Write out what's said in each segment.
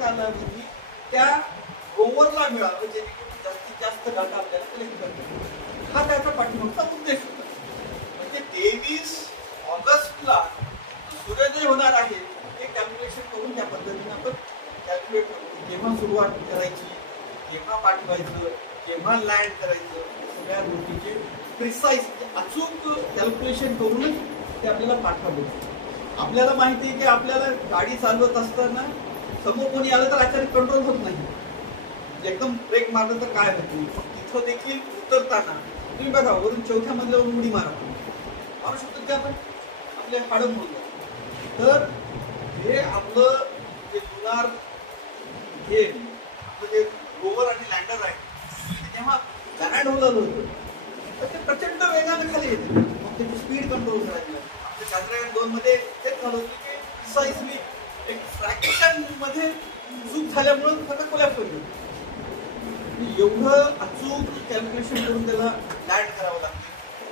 कालावधी त्या रोवरला मिळावं जेणेकरून जास्तीत जास्त डाटा आपल्याला कलेक्ट करता हा त्याचा पाठीमागचा उद्देश होता. म्हणजे 23 ऑगस्टला सूर्योदय होणार आहे हे कॅल्क्युलेशन करून त्या पद्धतीने आपण कॅल्क्युलेट करतो. केव्हा सुरुवात करायची, केव्हा पाठवायचं, केव्हा लँड करायचं, सगळ्या गोष्टीचे प्रिसाइज अचूक कॅल्क्युलेशन करूनच ते आपल्याला पाठवायचं. आपल्याला माहिती आहे की आपल्याला गाडी चालवत असताना समोर कोणी आलं तर अचानक कंट्रोल होत नाही. एकदम ब्रेक मारलं तर काय होतं, तिथं देखील उतरताना तुम्ही बघा वरून 4थ्या मजल्यावर उडी मारू शकतो की आपण आपले हाडं मोडलं. तर हे आपलं जे लुनार हे आपलं जे रोवर आणि लँडर आहे जेव्हा लँड होत होतं तर ते प्रचंड वेगानं खाली येते. मग त्याची स्पीड कंट्रोल करायची. आपल्या चांद्रयान 2 मध्ये तेच झालं होतं की प्रिसाइजली एक फ्रॅक्शन मध्ये चूक झाल्यामुळे त्याचा कोलॅप्स होतो. एवढं अचूक कॅल्क्युलेशन करून त्याला लँड करावं लागतं.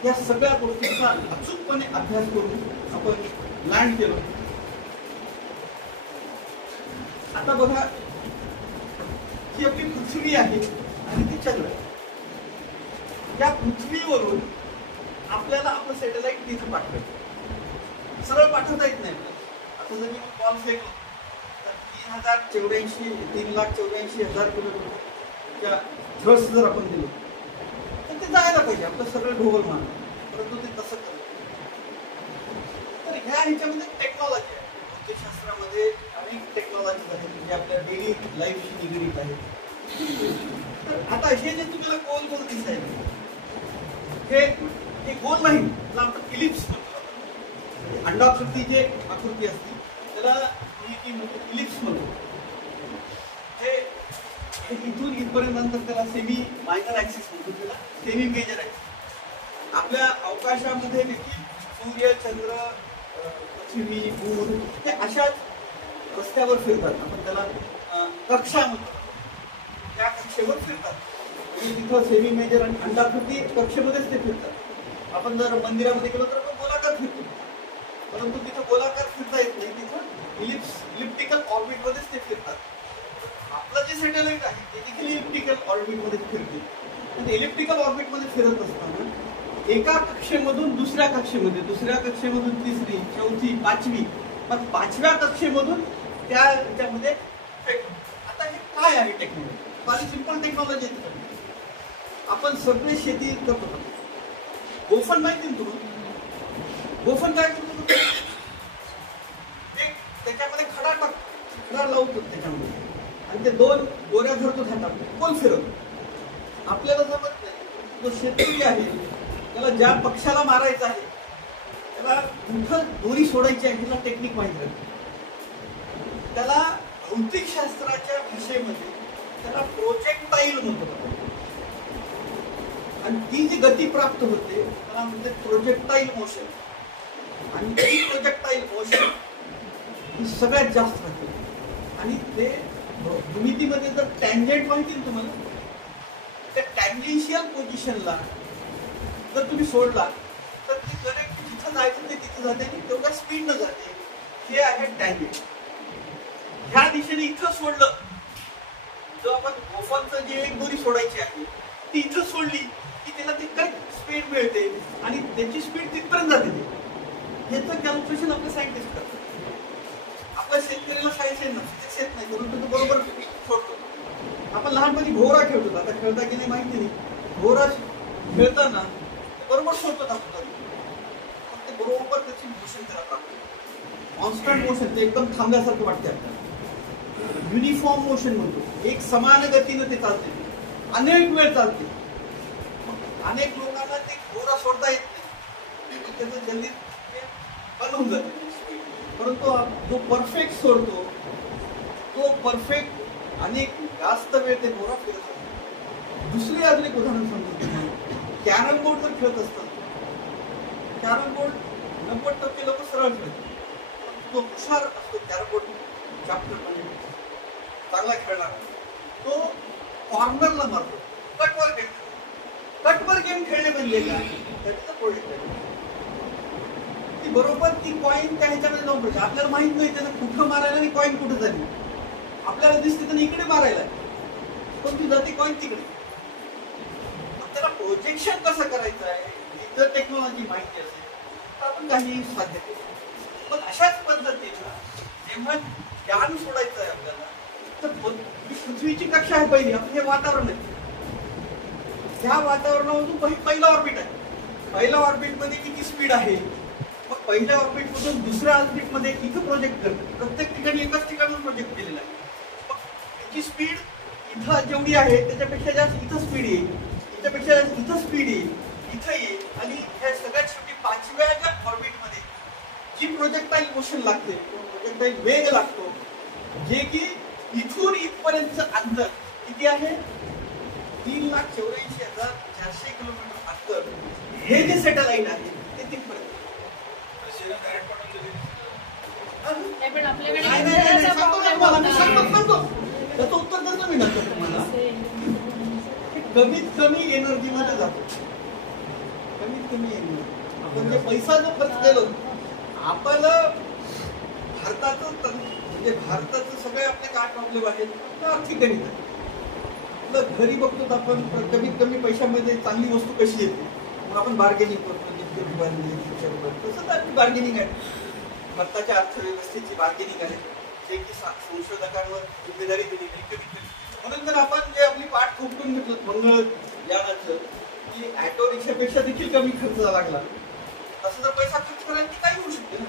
या सगळ्या गोष्टींचा अचूकपणे अभ्यास करून आपण लँड केलं. आता बघा ही आपली पृथ्वी आहे आणि ती चंद्र आहे. या पृथ्वीवरून आपल्याला आपलं सॅटेलाइट तिथं पाठवायचं. सरळ पाठवता येत नाही. आता जर मी कॉल फेकलो तर 3,84,000 किलोमीटरच्या थ्रस्ट जर आपण दिलं तर ते जायला पाहिजे आपलं सगळं ढोबल मान. परंतु ते तसं करत. तर ह्या ह्याच्यामध्ये टेक्नॉलॉजी आहे. भौतिकशास्त्रामध्ये अनेक टेक्नॉलॉजीज आहेत जे आपल्या डेली लाईफशी निगडीत आहेत. तर आता हे जे तुम्हाला गोल गोल दिसायला हे गोल नाही, त्याला आपण इलिप्स म्हणतो. अंडाकृती जे आकृती असते त्याला इलिप्स म्हणतो. हे इथून इथपर्यंत नंतर त्याला सेमी मायनर ऍक्सिस म्हणतो, त्याला सेमी मेजर ऍक्सिस. आपल्या अवकाशामध्ये देखील सूर्य, चंद्र, पृथ्वी, बुध हे अशाच रस्त्यावर फिरतात. आपण त्याला कक्षा म्हणतो. त्या कक्षेवर फिरतात. तिथं सेमी मेजर आणि अंडाकृती कक्षेमध्येच ते फिरतात. आपण जर मंदिरामध्ये गेलो तर आपण गोलाकार फिरतो, परंतु तिथं गोलाकार फिरता येत नाही. तिथं इलिप्टिकल ऑर्बिट मध्येच ते फिरतात. आपलं जे सॅटेलाइट आहे ते देखील इलिप्टिकल ऑर्बिट मध्ये फिरते. म्हणजे इलिप्टिकल ऑर्बिट मध्ये फिरत असताना एका कक्षेमधून दुसऱ्या कक्षेमध्ये, दुसऱ्या कक्षेमधून तिसरी, चौथी, पाचवी, पण 5व्या कक्षेमधून त्यामध्ये आता हे काय आहे टेक्नॉलॉजी? फार सिंपल टेक्नॉलॉजी आहे. आपण सगळे शेती करतो. गोफन माहिती ना तुम्हाला? गोफन काय करतो? त्याच्यामध्ये खडा लावतो त्याच्यामध्ये आणि ते 2 गोऱ्या धरतो हातात, कोण फिरवतो. आपल्याला जमत नाही. तो शेतकरी आहे त्याला ज्या पक्षाला मारायचं आहे त्याला कुठं दोरी सोडायची आहे त्याला टेक्निक माहिती राहते. त्याला भौतिकशास्त्राच्या भाषेमध्ये त्याला प्रोजेक्टाईल म्हणतो. आणि ती जी गती प्राप्त होते त्याला म्हणते प्रोजेक्टाईल मोशन. आणि ती प्रोजेक्टाईल मोशन ही सगळ्यात जास्त राहते. आणि ते भूमितीमध्ये जर टँजेंट माहिती ना तुम्हाला, त्या टँजेन्शियल पोझिशनला जर तुम्ही सोडला तर ती करेक्ट जिथं जायचं ते तिथं जाते आणि तेवढ्या स्पीडनं जाते. हे आहे टँजेंट. ह्या दिशेने इथं सोडलं, जो आपण गोफनचं जे एक दोरी सोडायची आहे ती इथं सोडली की त्याला ती करेक्ट स्पीड मिळते आणि त्याची स्पीड तिथपर्यंत जाते. ह्याचं कॅल्क्युलेशन आपले सायंटिस्ट करतात. आपल्या शेतकऱ्याला सायन्स येत नाही, फिजिक्स येत नाही, परंतु तो बरोबर सोडतो. आपण लहानपणी घोरा खेळतो. आता खेळता की नाही माहिती नाही. घोरा खेळताना बरोबर सोडतो आपण. ते बरोबर त्याची मोशन त्याला प्राप्त. कॉन्स्टंट मोशन, ते एकदम थांबल्यासारखं वाटते आपल्याला. युनिफॉर्म मोशन म्हणतो. एक समान गतीनं ते चालते, अनेक वेळ चालते. अनेक लोकांना ते घोरा सोडता येत नाही, त्याचं जल्दी बंद होऊन जाते. परंतु जो परफेक्ट सोडतो तो परफेक्ट अनेक जास्त वेळ ते घोरा फिरत असतो. दुसरी अजून एक उदाहरण सांगतो. कॅरम बोर्ड जर खेळत असतात, कॅरम बोर्ड 90% लोक सरळ खेळतात. तो हुशार असतो कॅरम बोर्ड चॅप्टर मध्ये चांगला खेळणार, तो कॉर्नरला मारतो. कटवर गेम खेळणे म्हणजे काय? त्याचं प्रोजेक्ट आहे. बरोबर ती कॉइन त्या ह्याच्यामध्ये जाऊन पडते. आपल्याला माहित नाही त्यानं कुठं मारायला आणि कॉइन कुठं झाली. आपल्याला दिसते तर इकडे मारायला, पण ती जाते कॉइन तिकडे. त्याला प्रोजेक्शन कसं करायचं आहे, जर टेक्नॉलॉजी माहिती असेल तर आपण काही साध्य करू. पण अशाच पद्धतीनं जेव्हा ज्ञान सोडायचं आहे आपल्याला, तर पृथ्वीची कक्षा आहे पहिली, आपलं हे वातावरण आहे. त्या वातावरणामधून पहिला ऑर्बिट आहे. पहिल्या ऑर्बिट मध्ये किती स्पीड आहे, मग पहिल्या ऑर्बिट मधून दुसऱ्या ऑर्बिट मध्ये इथं प्रोजेक्ट करतो. प्रत्येक ठिकाणी एकाच ठिकाणी प्रोजेक्ट केलेला आहे. मग त्याची स्पीड इथं जेवढी आहे त्याच्यापेक्षा जास्त इथं स्पीड येईल, त्याच्यापेक्षा जास्त इथं स्पीड येईल, इथं येईल. आणि ह्या सगळ्यात शेवटी 5व्या ऑर्बिट मध्ये जी प्रोजेक्टाईल मोशन लागते, प्रोजेक्टाईल वेग लागतो, जे की इथून इथपर्यंत अंतर किती आहे, 3,84,400 किलोमीटर अंतर. हे जे सॅटेलाइट आहे ते तिथपर्यंत. त्याचं उत्तर देतो मी नंतर तुम्हाला. कमीत कमी एनर्जी मध्ये जातो, कमीत कमी एनर्जी. आपण जे पैसा जो खर्च केलो, आपण भारताचं म्हणजे भारताचं सगळे आपले काय प्रॉब्लेम आहेत आर्थिक गणित आहे. आपलं घरी बघतो तर आपण कमीत कमी पैशामध्ये चांगली वस्तू कशी येते, मग आपण बार्गेनिंग करतो. तसंच आपली बार्गेनिंग आहे, भारताच्या अर्थव्यवस्थेची बार्गेनिंग आहे, जे की संशोधकांवर जिम्मेदारी दिली कमीत कमी. म्हणून जर आपण जे आपली पाठ थोपटून घेतलं मंगळ यानाचं, की ऑटो रिक्षापेक्षा देखील कमी खर्च लागला, तसं जर पैसा खर्च करायला की काही होऊ शकते ना.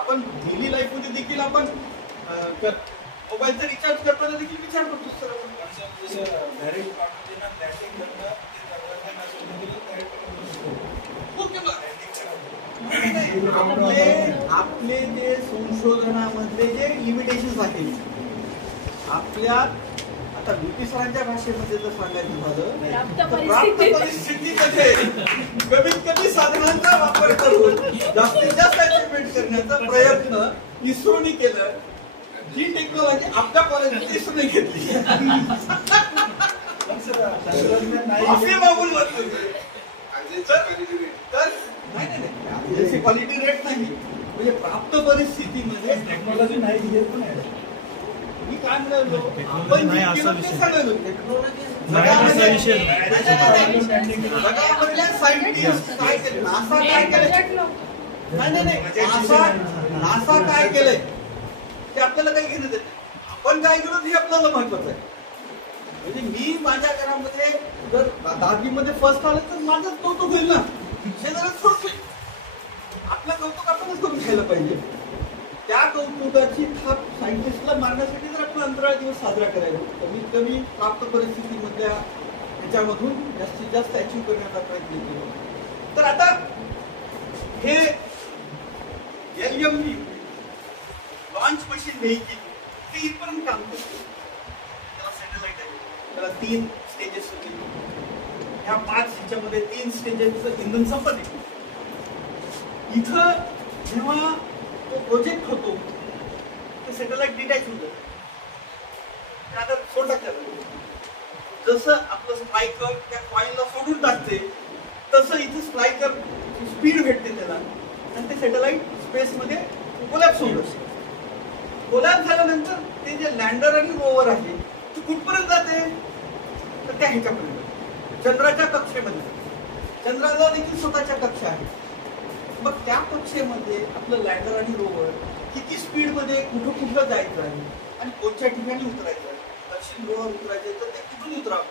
आपण डेली लाईफ मध्ये देखील आपण मोबाईलचा रिचार्ज करताना देखील विचार करतो सर. आपले जे संशोधनामधले जे लिमिटेशन आहेत आपल्या, आता ब्युटी सरांच्या भाषेमध्ये जर सांगायचं झालं तर प्राप्त परिस्थितीमध्ये कमीत कमी साधनांचा वापर करून जास्तीत जास्त अचिव्हमेंट करण्याचा प्रयत्न इस्रोने केलं. जी टेक्नॉलॉजी आपल्या कॉलेजमध्ये इस्रोने घेतली. नाही क्वालिटी रेट नाही, म्हणजे प्राप्त परिस्थितीमध्ये टेक्नॉलॉजी नाही हे पण आहे. मी काय म्हणालो, आपण सायंटिस्ट काय केलं, नासा काय केलं, नासा काय केलंय ते आपल्याला काही घेणं देत. आपण काय केलं हे आपल्याला महत्वाचं आहे. म्हणजे मी माझ्या घरामध्ये जर 10वी मध्ये फर्स्ट आलं तर माझंच कौतुक होईल ना, शेजारच सोडतोय. आपलं कौतुक आपणच करून घ्यायला पाहिजे. त्या कौतुकाची थाप सायंटिस्टला मारण्यासाठी जर आपण अंतराळ दिवस साजरा करायला, कमीत कमी प्राप्त परिस्थितीमधल्या ह्याच्यामधून जास्तीत जास्त अचीव्ह करण्याचा प्रयत्न केला. तर आता हे LMV लॉन्च मशीन व्हेइकल ते इथपर्यंत काम करते. त्याला सॅटेलाइट आहे, त्याला 3 स्टेजेस होते. ह्या 5 ह्याच्यामध्ये 3 स्टेजेसचं इंधन संपत. इथं जेव्हा तो प्रोजेक्ट होतो ते सॅटेलाइट डिटॅच होतं, आता सोड टाकतात. जसं आपलं स्ट्रायकर त्या कॉइनला सोडून टाकते तसं इथं स्ट्रायकर स्पीड भेटते त्याला आणि ते सॅटेलाइट स्पेसमध्ये कोलॅप्स होत असते. कोलॅप्स झाल्यानंतर ते जे लँडर आणि रोवर आहे ते कुठपर्यंत जाते, तर त्या ह्याच्यापर्यंत चंद्राच्या कक्षेमध्ये. चंद्राला देखील स्वतःच्या कक्षा आहे. मग त्या कक्षेमध्ये आपलं लँडर आणि रोवर किती स्पीडमध्ये कुठं कुठं जायचं आहे आणि कोणत्या ठिकाणी उतरायचं आहे. दक्षिण ध्रुवावर उतरायचं तर ते कुठून उतरावं.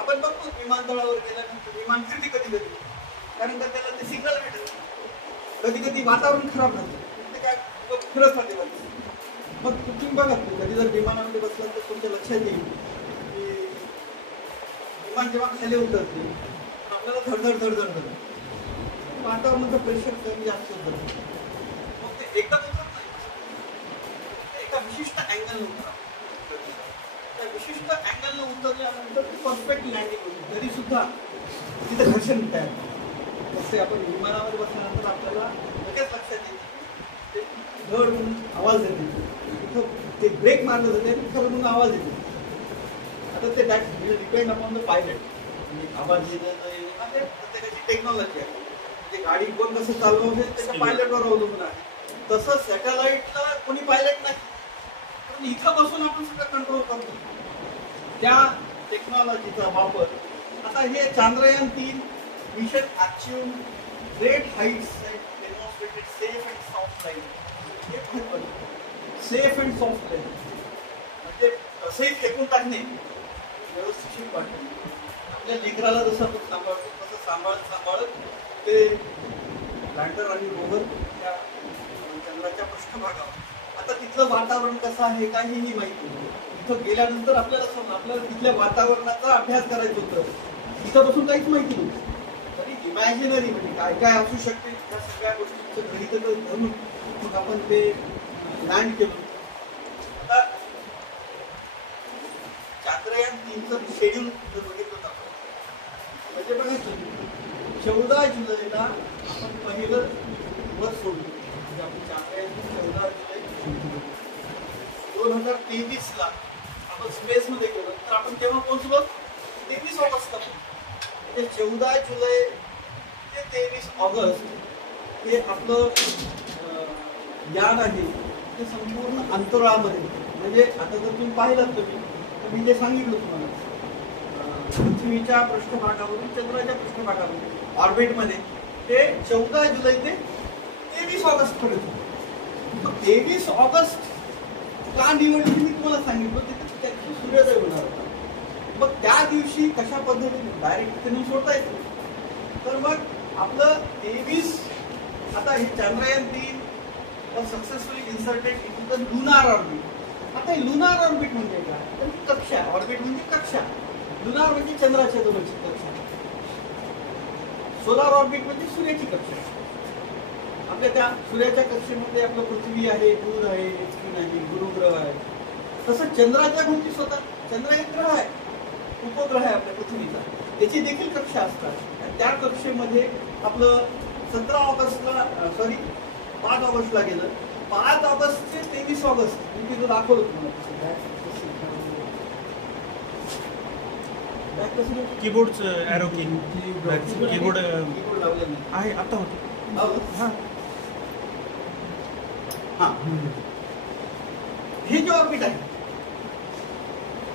आपण बघतो विमानतळावर गेल्यानंतर विमान फिरते कधी कधी, कारण का त्याला ते सिग्नल भेटत. कधी कधी वातावरण खराब राहतं, ते काय फिरत राहते. मग तुम्ही बघा कधी जर विमानामध्ये बसला तर तुमच्या लक्षात येईल की विमान जेव्हा खाली उतरते आपल्याला धडधड धडधड धड वातावरणाचं प्रेशर कमी जास्त होतं. मग ते एकदम उतरत नाही, एका विशिष्ट अँगलनं उतरा. त्या विशिष्ट अँगलनं उतरल्यानंतर परफेक्ट लँडिंग होती. तरी सुद्धा तिथं घर्षण तयार. जसे आपण विमानामध्ये बसल्यानंतर आपल्याला लगेच लक्षात येते धड म्हणून आवाज येते, तिथं ते ब्रेक मारलं जाते आणि खरं म्हणून आवाज येते. आता ते डिपेंड अपॉन द पायलट. म्हणजे आवाज येणं प्रत्येकाची टेक्नॉलॉजी आहे. म्हणजे गाडी कोण कसं चालवलं त्याच्या पायलटवर अवलंबून आहे. तसं सॅटेलाइटला कोणी पायलट नाही, पण इथं बसून आपण सगळं कंट्रोल करतो. त्या टेक्नॉलॉजीचा वापर आता हे Chandrayaan mission achieve great heights demonstrated safe and soft landing. हे महत्त्वाचं, सेफ अँड सॉफ्ट लँडिंग म्हणजे कसंही फेकून टाकणे, व्यवस्थित पाठवणे. आपल्या लेकराला जसं आपण सांभाळतो तसं सांभाळत ते लँडर आणि रोवर त्या चंद्राच्या पृष्ठभागावर. आता तिथलं वातावरण कसं आहे काहीही माहिती नाही. तिथं गेल्यानंतर आपल्याला तिथल्या वातावरणाचा अभ्यास करायचा होतं. तिथं बसून काहीच माहिती नव्हतं. तरी इमॅजिनरी म्हणजे काय काय असू शकते त्या सगळ्या गोष्टींचं गणित धरून मग आपण ते लँड केलं. आता चांद्रयान-3चं शेड्यूल जर बघितलं आपण म्हणजे बघा 14 जुलैला आपण पहिलं वर सोडलं. म्हणजे आपण चांद्रयान 14 जुलै 2023ला आपण स्पेसमध्ये गेलो. तर आपण केव्हा पोहोचलो? 23 ऑगस्टला. म्हणजे 14 जुलै ते 23 ऑगस्ट हे आपलं यान आहे ते संपूर्ण अंतराळामध्ये. म्हणजे आता जर तुम्ही पाहिलं तर मी जे सांगितलं तुम्हाला पृथ्वीच्या पृष्ठभागावरून चंद्राच्या पृष्ठभागावरून ऑर्बिटमध्ये ते 14 जुलै ते 23 ऑगस्ट पर्यंत. 23 ऑगस्ट का निवडली मी तुम्हाला सांगितलं. तिथे सूर्योदय होणार होता. मग त्या दिवशी कशा पद्धतीने डायरेक्ट तिथे सोडता येतो. तर मग आपलं 23 आता हे Chandrayaan successfully inserted in the lunar orbit. आता हे लुनार ऑर्बिट म्हणजे काय? तर कक्षा. ऑर्बिट म्हणजे कक्षा. लुनार म्हणजे चंद्राच्या जवळची कक्षा. सोलार ऑर्बिट म्हणजे सूर्याची कक्षा. आपल्या त्या सूर्याच्या कक्षेमध्ये आपलं पृथ्वी आहे, बुध आहे, नेपच्यून आहे, गुरुग्रह आहे. तसं चंद्राच्या भोवती स्वतः चंद्र एक ग्रह आहे, उपग्रह आहे आपल्या पृथ्वीचा. त्याची देखील कक्षा असतात. त्या कक्षेमध्ये आपलं 5 ऑगस्टला गेलं. 5 ऑगस्ट ते 23 ऑगस्ट मी तिथं दाखवलं तुम्हाला. कीबोर्डचं ॲरो कीबोर्ड लावलं आहे आता होतं. हां हे जे ऑर्बिट आहे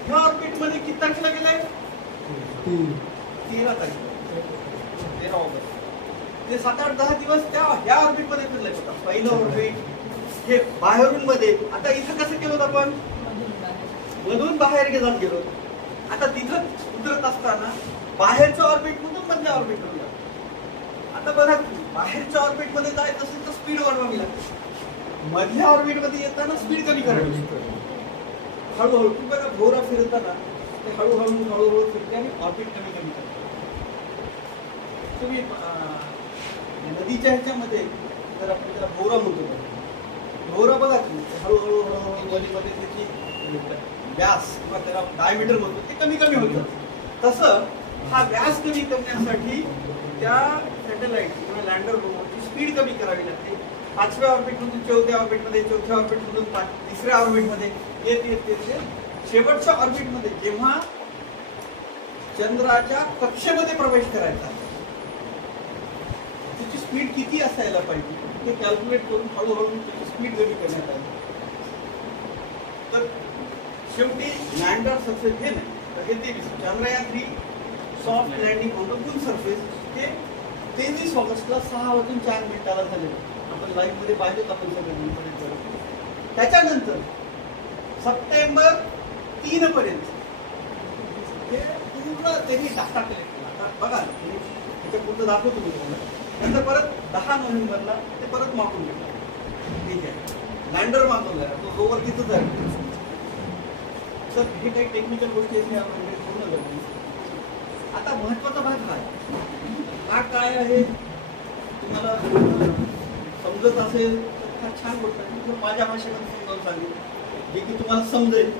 ह्या ऑर्बिटमध्ये किती तारखेला गेलाय? 13 तारखेला 13 ऑगस्ट. ते 7-8-10 दिवस ह्या ऑर्बिटमध्ये फिरलाय होता. पहिलं ऑर्बिट हे बाहेरून मध्ये. आता इथं कसं केलं होतं आपण? मधून बाहेर जात गेलो. आता तिथं उतरत असताना बाहेरच्या ऑर्बिटमधून मधल्या ऑर्बिटमध्ये. आता बघा बाहेरच्या ऑर्बिटमध्ये जायचं असेल तर स्पीड वाढवावी लागते. मधल्या ऑर्बिटमध्ये येताना स्पीड कमी करावी. हळूहळू तुम्ही बघा भोवरा फिरताना ते हळूहळू फिरते आणि ऑर्बिट कमी करते. तुम्ही नदीच्या ह्याच्यामध्ये जर आपण त्याला भोवरा म्हणतो, भोवरा बघा तुम्ही हळूहळू मध्ये त्याची व्यास किंवा त्याला डायमीटर म्हणतो ते कमी होतं. तसं हा व्यास कमी करण्यासाठी त्या सॅटेलाइट किंवा लँडर रोवरची स्पीड कमी करावी लागते. 5व्या ऑर्बिटमधून 4थ्या ऑर्बिटमध्ये, 4थ्या ऑर्बिटमधून 3ऱ्या ऑर्बिटमध्ये येत शेवटच्या ऑर्बिटमध्ये जेव्हा चंद्राच्या कक्षेमध्ये प्रवेश करायचा त्याची स्पीड किती असायला पाहिजे ते कॅल्क्युलेट करून हळूहळू त्याची स्पीड कमी करण्यात आली. तर शेवटी लँडर सक्सेस हे नाही तर हे 23 Chandrayaan soft landing on the moon surface हे 23 ऑगस्टला 6:04 झाले. आपण लाईव्ह मध्ये पाहिलं आपण सगळं. त्याच्यानंतर सप्टेंबर 3 पर्यंत हे पूर्ण त्यांनी डाटा कलेक्ट केला. आता बघा त्याच्या पुढचं दाखवतो मी तुम्हाला. नंतर परत 10 नोव्हेंबरला ते परत मागून घेतलं. ठीक आहे, लँडर मागवला तो रोवर तिथंच आहे. तर हे काही टेक्निकल गोष्टी आहेत आपण पूर्ण करतो. आता महत्वाचा भाग काय आहे तुम्हाला समजत असेल तर छान गोष्ट आहे. माझ्या भाषेमध्ये समजावून सांगेल जे की तुम्हाला समजेल.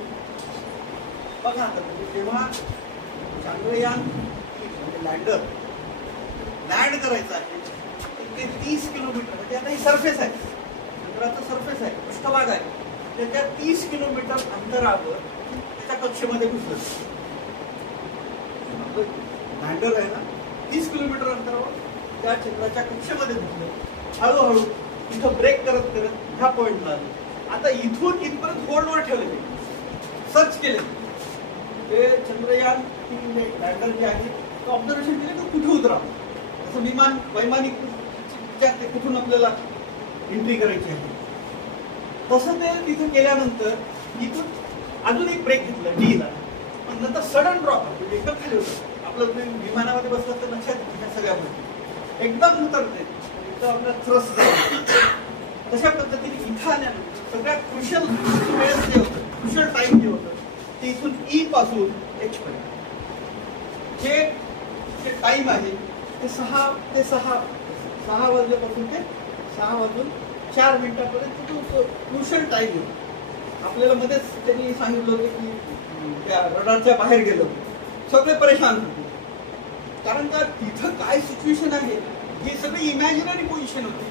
बघा आता तेव्हा चांद्रयान म्हणजे लँडर लँड करायचं आहे ते 30 किलोमीटर म्हणजे आता ही सरफेस आहे, चंद्राचा सरफेस आहे, पृष्ठभाग आहे. त्याच्या 30 किलोमीटर अंतरावर त्याच्या कक्षेमध्ये घुसलं. लँडर आहे ना 30 किलोमीटर अंतरावर त्या चंद्राच्या कक्षेमध्ये घुसलं. हळूहळू तिथं ब्रेक करत ह्या पॉइंटला आलं आता इथून इथपर्यंत होल्डवर ठेवले, सर्च केले. ते चंद्रयान लँडर जे आहे ते ऑब्झर्वेशन केले तो कुठे उतरा, असं विमान वैमानिक विचारते कुठून आपल्याला एंट्री करायची आहे. तसं ते तिथे गेल्यानंतर इथून अजून एक ब्रेक घेतला डीला, पण नंतर सडन ड्रॉप म्हणजे एकदम खाली होतं. आपलं विमानामध्ये बसलं तर लक्षात येतं ह्या सगळ्यामध्ये एकदम उतरते, एकदम आपला थ्रस्ट झाला. तशा पद्धतीने इथं आल्यानंतर सगळ्यात क्रुशल वेळ जे होतं, क्रुशल टाइम जे होतं ते इथून ई पासून एच पर्यंत जे टाइम आहे ते 6 वाजल्यापासून ते 6 वाजून 4 मिनिटापर्यंत तो क्रुशल टाइम आहे. आपल्याला मध्येच त्यांनी सांगितलं होतं की त्या रडारच्या बाहेर गेलो, सगळे परेशान होते. कारण का तिथं काय सिच्युएशन आहे, ही सगळी इमॅजिनरी पोझिशन होती.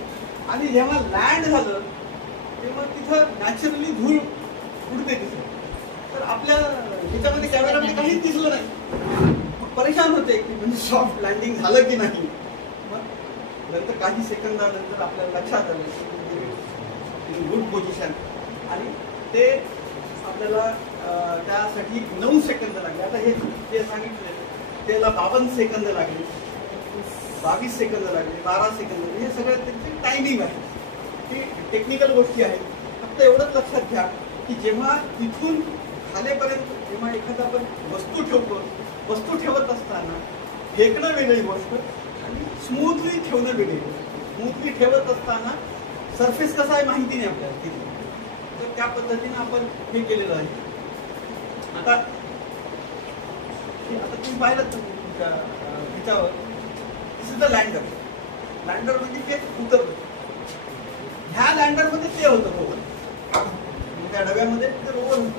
आणि जेव्हा लँड झालं तेव्हा तिथं नॅचरली धूळ उडते तिथं, तर आपल्या ह्याच्यामध्ये कॅमेरामध्ये काहीच दिसलं नाही. मग परेशान होते की म्हणजे सॉफ्ट लँडिंग झालं की नाही. मग नंतर काही सेकंदानंतर आपल्याला लक्षात आलं गुड पोझिशन, आणि ते आपल्याला त्यासाठी 9 सेकंद लागले. आता हे जे सांगितले त्याला 52 सेकंद लागले, 22 सेकंद लागले, 12 सेकंद, हे सगळं त्यांची टायमिंग आहे. ती टेक्निकल गोष्टी आहेत. फक्त एवढंच लक्षात घ्या की जेव्हा तिथून खालेपर्यंत जेव्हा एखादा आपण वस्तू ठेवतो, वस्तू ठेवत असताना फेकणं वेगळी गोष्ट आणि स्मूथली ठेवणं वेगळी गोष्ट. स्मूथली ठेवत असताना सरफेस कसा आहे माहिती नाही आपल्याला तिथे, तर त्या पद्धतीने आपण हे केलेलं आहे. आता तुम्ही पाहिलं तुमच्या ह्याच्यावर, दिस इज द लँडर. लँडर म्हणजे ते उतरलं. ह्या लँडरमध्ये ते होतं रोवर, त्या डब्यामध्ये ते रोवर होतं.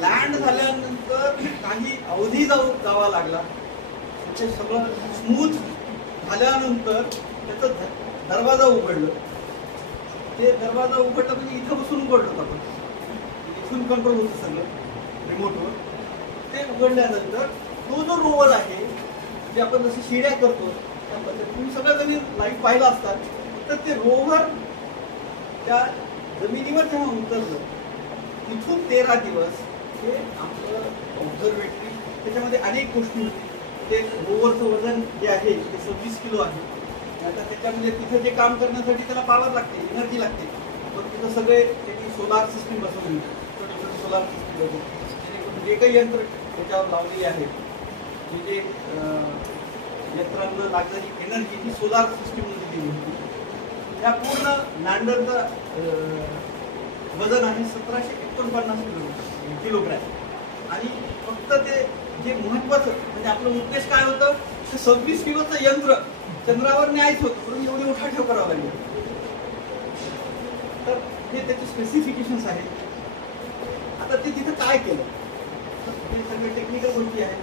लँड झाल्यानंतर काही अवधी जावा लागला, ते सगळं स्मूथ झाल्यानंतर त्याचं दरवाजा उघडलं. ते दरवाजा उघडलं म्हणजे इथं बसून उघडलं आपण, इथून कंट्रोल होतं सगळं रिमोटवर. ते उघडल्यानंतर तो जो रोवर आहे, जे आपण जसं शिड्या करतो त्या पद्धतीने सगळं जणी लाईव्ह पाहिलं असतात, तर ते रोवर त्या जमिनीवर जेव्हा उतरलं तिथून 13 दिवस हे आपलं ऑब्झर्वेटरी, त्याच्यामध्ये अनेक गोष्टी होती. ते रोवरचं वजन जे आहे ते 26 किलो आहे. आता त्याच्यामध्ये तिथं जे काम करण्यासाठी त्याला पॉवर लागते, एनर्जी लागते. पण तिथं सगळे त्यांनी सोलार सिस्टीम बसवली, छोटे छोटे सोलार सिस्टीम बसवली, जेणेकरून जे काही यंत्र त्याच्यावर लावलेली आहे, जे यंत्रांना लागणारी एनर्जी ही सोलार सिस्टीममध्ये दिली होती. त्या पूर्ण लँडरचं वजन आहे 1749 किलोग्रॅम. आणि फक्त ते जे महत्वाचं म्हणजे आपलं उद्देश काय होतं, ते 26 किलोचं यंत्र चंद्रावर न्यायचं होतं, म्हणून एवढी उठाठेव करावं लागली. तर हे त्याचे स्पेसिफिकेशन्स आहेत. आता ते तिथं काय केलं, हे सगळे टेक्निकल गोष्टी आहेत.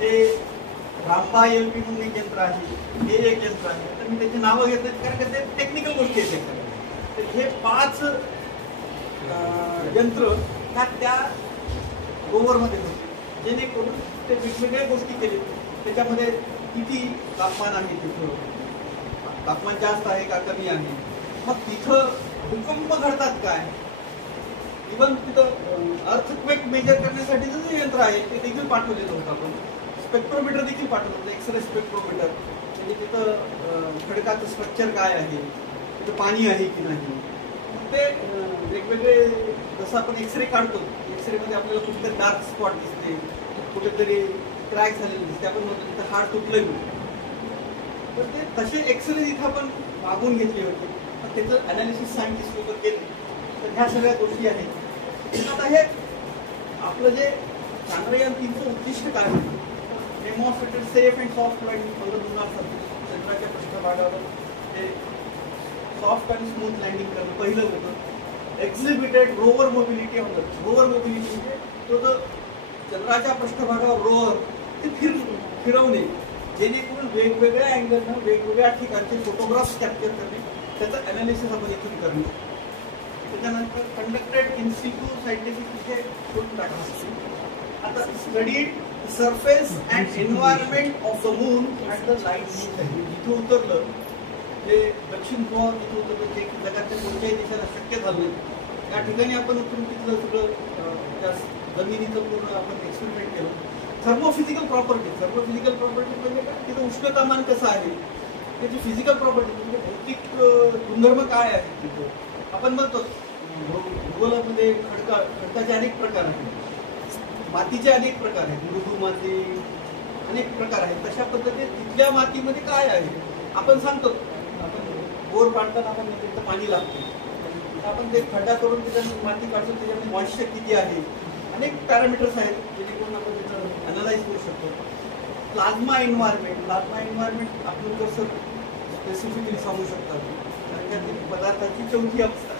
ते रामबा एलपी म्हणून एक यंत्र आहे, हे एक यंत्र आहे. तर मी त्याची नावं घेत नाही कारण ते टेक्निकल गोष्टी आहेत. तर हे 5 यंत्र त्या रोवरमध्ये होते, जेणेकरून ते वेगवेगळ्या गोष्टी केले. त्याच्यामध्ये किती तापमान आहे, तिथं तापमान जास्त आहे का कमी आहे, मग तिथं भूकंप घडतात काय, इव्हन तिथं अर्थक्वेक मेजर करण्यासाठीचं जे यंत्र आहे ते देखील पाठवलेलं होतं. आपण स्पेक्ट्रोमीटर देखील पाठवलं होतं, एक्सरे स्पेक्ट्रोमीटर, म्हणजे तिथं खडकाचं स्ट्रक्चर काय आहे, तिथं पाणी आहे की नाही. ते वेगवेगळे जसं आपण एक्सरे काढतो, एक्सरेमध्ये आपल्याला कुठेतरी डार्क स्पॉट दिसते, कुठेतरी क्रॅक झालेले दिसते, आपण म्हणतो तिथं हाड तुटलं नाही. तर ते तसे एक्सरे इथं आपण मागून घेतले होते, पण त्याचं अनालिसिस सायंटिस्ट लोक केले. तर ह्या सगळ्या गोष्टी आहेत. आता हे आपलं जे चांद्रयान 3चं उद्दिष्ट काय होतं, demonstrated safe and soft landing चंद्राच्या पृष्ठभागावर हे सॉफ्ट आणि स्मूथ लँडिंग करणं पहिलं होतं. Exhibited rover mobility on the, rover mobility म्हणजे तो जो चंद्राच्या पृष्ठभागावर रोवर ते फिरवणे, जेणेकरून वेगवेगळ्या अँगलनं वेगवेगळ्या ठिकाणचे फोटोग्राफ्स कॅप्चर करणे, त्याचं अनालिसिस आपण इथून करणे. त्याच्यानंतर कंडक्टेड इन सिटू सायंटिफिक तिथे शोधून टाकणं. आता studied surface and environment of the moon at the light. जिथं उतरलं ते दक्षिण ध्रुवावर जिथं उतरलं ते जगाच्या कोणत्याही देशाला शक्य झालं नाही, या ठिकाणी आपण उतरून तिथलं सगळं त्या जमिनीचं पूर्ण आपण एक्सपेरिमेंट केलं. थर्मोफिजिकल प्रॉपर्टी म्हणजे काय, तिथं उष्णतामान कसं आहे, त्याची फिजिकल प्रॉपर्टी म्हणजे भौतिक गुणधर्म काय आहे तिथं. आपण म्हणतो भूगोलामध्ये खडकाचे अनेक प्रकार आहेत, मातीचे अनेक प्रकार आहेत, मृदू माती अनेक प्रकार आहेत. तशा पद्धतीने तिथल्या मातीमध्ये काय आहे आपण सांगतो. आपण बोर पाडताना आपण तिथं पाणी लागते, आपण ते खड्डा करून त्याच्यात माती काढतो, त्याच्यामध्ये मॉइश्चर किती आहे, अनेक पॅरामीटर्स आहेत जेणेकरून आपण त्याचं अनालाइज करू शकतो. प्लाझ्मा एन्व्हायरमेंट आपण कसं स्पेसिफिकली सांगू शकतात, कारण त्यातील पदार्थाची चौथी अवस्था.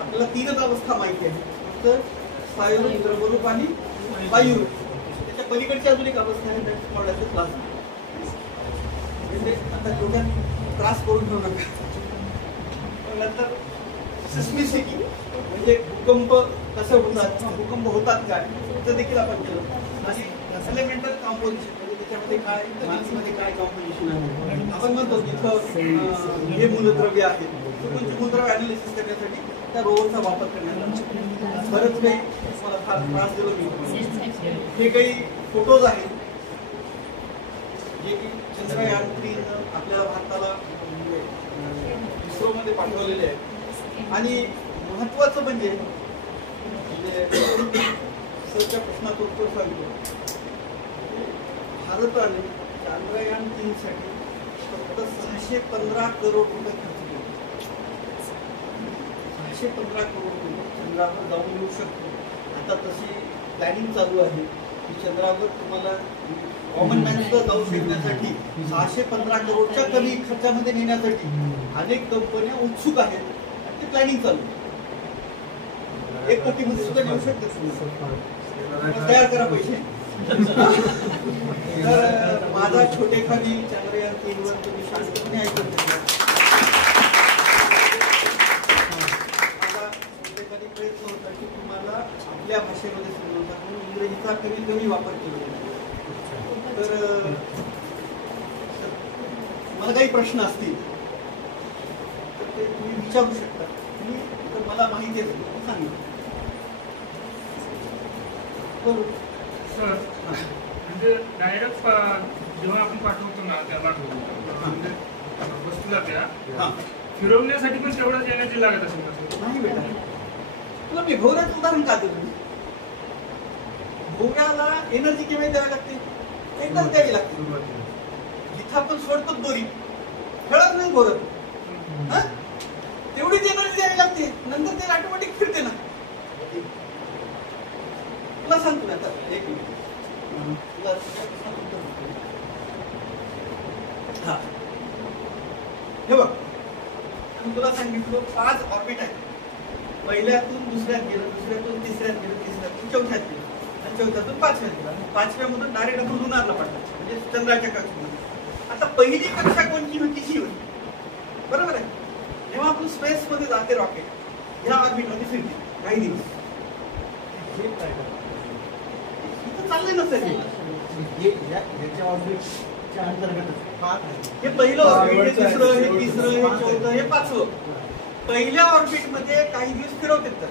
आपल्याला 3च अवस्था माहिती आहे, फक्त स्थायूरूप, द्रवरूप आणि वायुरूप. त्याच्या पलीकडची अजून एक अवस्था आहे, त्याची कॉल्ड प्लाझ्मा. म्हणजे आता डोक्यात त्रास करून घेऊ नका. नंतर सिस्मिसिटी म्हणजे भूकंप कसं होतात, भूकंप होतात काय, तर देखील आपण केलं. आणि एलिमेंटल कॉम्पोजिशन म्हणजे त्याच्यामध्ये काय, मातीमध्ये काय कॉम्पोजिशन आहे. आपण म्हणतो तिथं हे मूलद्रव्य आहे, मूलद्रव्य अनालिसिस करण्यासाठी त्या रोवरचा वापर करण्यात आला. बरंच काही मला फार त्रास दिलो मी. हे काही फोटोज आहेत जे की चंद्रयान 3 आपल्याला भारताला इस्रोमध्ये पाठवलेले आहेत. आणि महत्वाचं म्हणजे सरच्या प्रश्नाचं उत्तर सांगतो. भारताने चंद्रयान 3 साठी फक्त 615 करोड रुपये खर्च केले. 615 करोड रुपये चंद्रावर जाऊन येऊ शकतो. आता तशी प्लॅनिंग चालू आहे की चंद्रावर तुम्हाला कॉमन मॅन सुद्धा जाऊ शकण्यासाठी 615 करोडच्या कमी खर्चामध्ये नेण्यासाठी अनेक कंपन्या उत्सुक आहेत. ते प्लॅनिंग चालू आहे. 1 कोटीमध्ये सुद्धा नेऊ शकते. तयार करा पैसे. तर माझा छोटेखानी चंद्रयान 3 वर तुम्ही शांतपणे ऐकून घ्या. माझा छोटेखानी प्रयत्न होता की तुम्हाला आपल्या भाषेमध्ये समजवता, म्हणून इंग्रजीचा कमी वापर केला. तर मला काही प्रश्न असतील तर ते तुम्ही विचारू शकता. तर मला माहिती आहे सांगितलं. सर म्हणजे डायरेक्ट जेव्हा आपण पाठवतो ना त्याला वस्तूला त्या फिरवण्यासाठी पण तेवढंच एनर्जी लागत असेल. नाही बेटा, तुला मी भोवऱ्याचं उदाहरण का दिलं. भोवऱ्याला एनर्जी केव्हा द्यावी लागते, एकदाच द्यावी लागते. जिथं आपण सोडतो दोरी खेळत नाही भोवऱ्यात, तेवढीच एनर्जी द्यावी लागते. नंतर ते ऑटोमॅटिक फिरते ना. तुला सांगतो ना आता एक मिनिट. हा हे बघ, मी तुला सांगितलं 5 ऑर्बिट आहेत. पहिल्यातून दुसऱ्यात गेलं, दुसऱ्यातून तिसऱ्यात गेलं, तिसऱ्यातून चौथ्यात गेलं, आणि चौथ्यातून 5व्यात गेलं, आणि 5व्यामधून डायरेक्ट आपण लुनारला पडला, म्हणजे चंद्राच्या कक्षेमध्ये. आता पहिली कक्षा कोणती होती, ही होती. बरोबर आहे. जेव्हा आपण स्पेस मध्ये जाते रॉकेट, ह्या ऑर्बिटमध्ये फिरते काही दिवस. चालले नसेल हे पहिलं ऑर्बिट, हे दुसरं, हे तिसरं, हे चौथं, हे 5वं. पहिल्या ऑर्बिट मध्ये काही दिवस फिरवतात.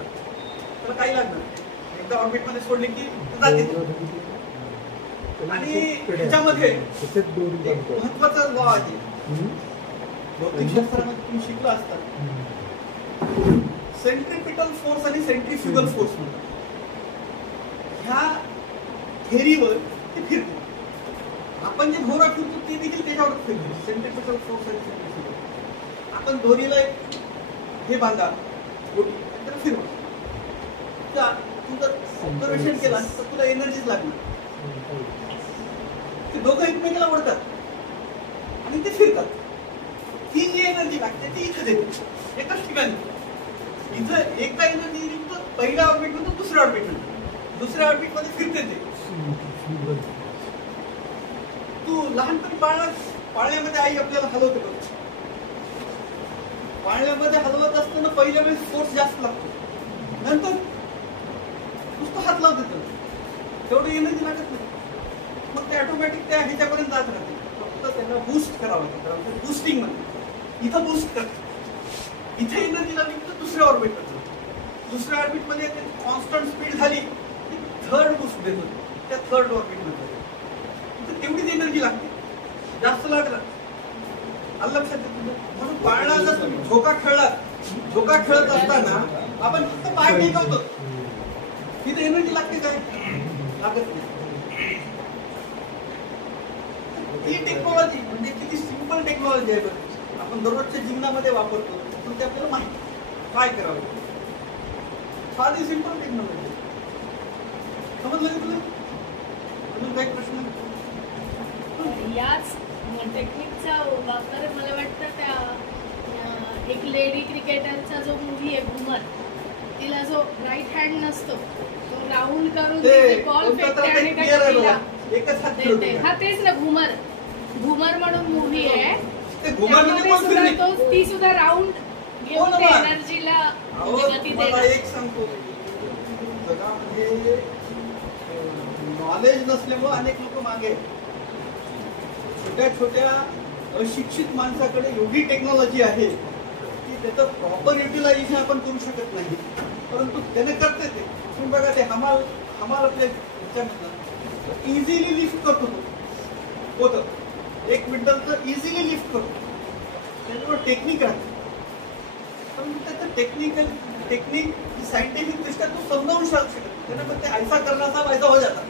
तर काही लागणार, एकदा ऑर्बिट मध्ये सोडले की जाते. आणि ह्याच्यामध्ये एक महत्वाचा लॉ आहे, भौतिकशास्त्रामध्ये तुम्ही शिकला असता. सेंट्रिपिटल फोर्स आणि सेंट्रिफ्युगल फोर्स म्हणतात. ह्या थेरीवर ते फिरते. आपण जे भोवरा फिरतो ते देखील त्याच्यावर फिरतो. सेंट्रिपिटल फोर्स आणि सेंट्रिफ्युगल. आपण दोरीला हे बांधा गोटी, तर फिरवा. तू जर ऑब्झर्वेशन केला तर तुला एनर्जीच लागणार. ते दोघं एकमेकाला ओढतात आणि ते फिरतात. ही जी एनर्जी लागते ती इथे देते एकाच ठिकाणी. इथं एकदा एनर्जी दिली तर पहिल्या ऑर्बिट मधून दुसऱ्या ऑर्बिट मध्ये, दुसऱ्या ऑर्बिट मध्ये फिरते ते. तू लहानपणी पाळण्यामध्ये आई आपल्याला हलवते बघ. पाळण्यामध्ये हलवत असताना पहिल्या वेळेस फोर्स जास्त लागतो, नंतर नुसतं हात लावते तेवढी एनर्जी लागत नाही. मग ते ऑटोमॅटिक त्या ह्याच्यापर्यंत जात राहते. फक्त त्यांना बूस्ट करावं लागतं. बूस्टिंग मध्ये इथं बूस्ट करते, इथे एनर्जी लागली तर दुसऱ्या ऑर्बिट करतो. दुसऱ्या ऑर्बिटमध्ये कॉन्स्टंट स्पीड झाली की थर्ड बूस्ट देत होते, त्या थर्ड ऑर्बिटमध्ये तर तेवढीच एनर्जी लागते, जास्त लागला आलं लक्षात येतं. म्हणून पाळणा जर तुम्ही झोका खेळत असताना आपण फक्त पाय टेकवतो, तिथे एनर्जी लागते काय? लागत नाही. ही टेक्नॉलॉजी म्हणजे किती सिंपल टेक्नॉलॉजी आहे बरं, आपण दररोजच्या जीवनामध्ये वापरतो, पण ते आपल्याला माहिती काय करावं. साधी सिंपल टेक्नॉलॉजी. समजलं का तुला? अजून काही प्रश्न? याच टेक्निकचा वापर मला वाटतं त्या एक लेडी क्रिकेटरचा जो मूव्ही आहे घुमर, तिला जो राईट हँड नसतो तो राऊंड करून बॉल फेकते आणि देते. हा तेच ना घुमर म्हणून मूव्ही आहे, ती सुद्धा राऊंड घेऊन एनर्जीला गती देते. एक सांगतो, जगामध्ये नॉलेज नसल्यामुळे अनेक लोक मागे, छोट्या अशिक्षित माणसाकडे एवढी टेक्नॉलॉजी आहे की त्याचं प्रॉपर युटिलायझेशन आपण करू शकत नाही, परंतु त्याने करते ते. तुम्ही बघा ते हमाल आपल्या ह्याच्यामधलं इझिली लिफ्ट करतो होतं, 1 क्विंटलचं इझिली लिफ्ट करतो, त्याच्यावर टेक्निक राहते. परंतु त्याचं टेक्निक सायंटिफिक दृष्ट्या तो समजावून शकत, त्याने पण ते ऐसा करण्याचा फायदा हो जाता.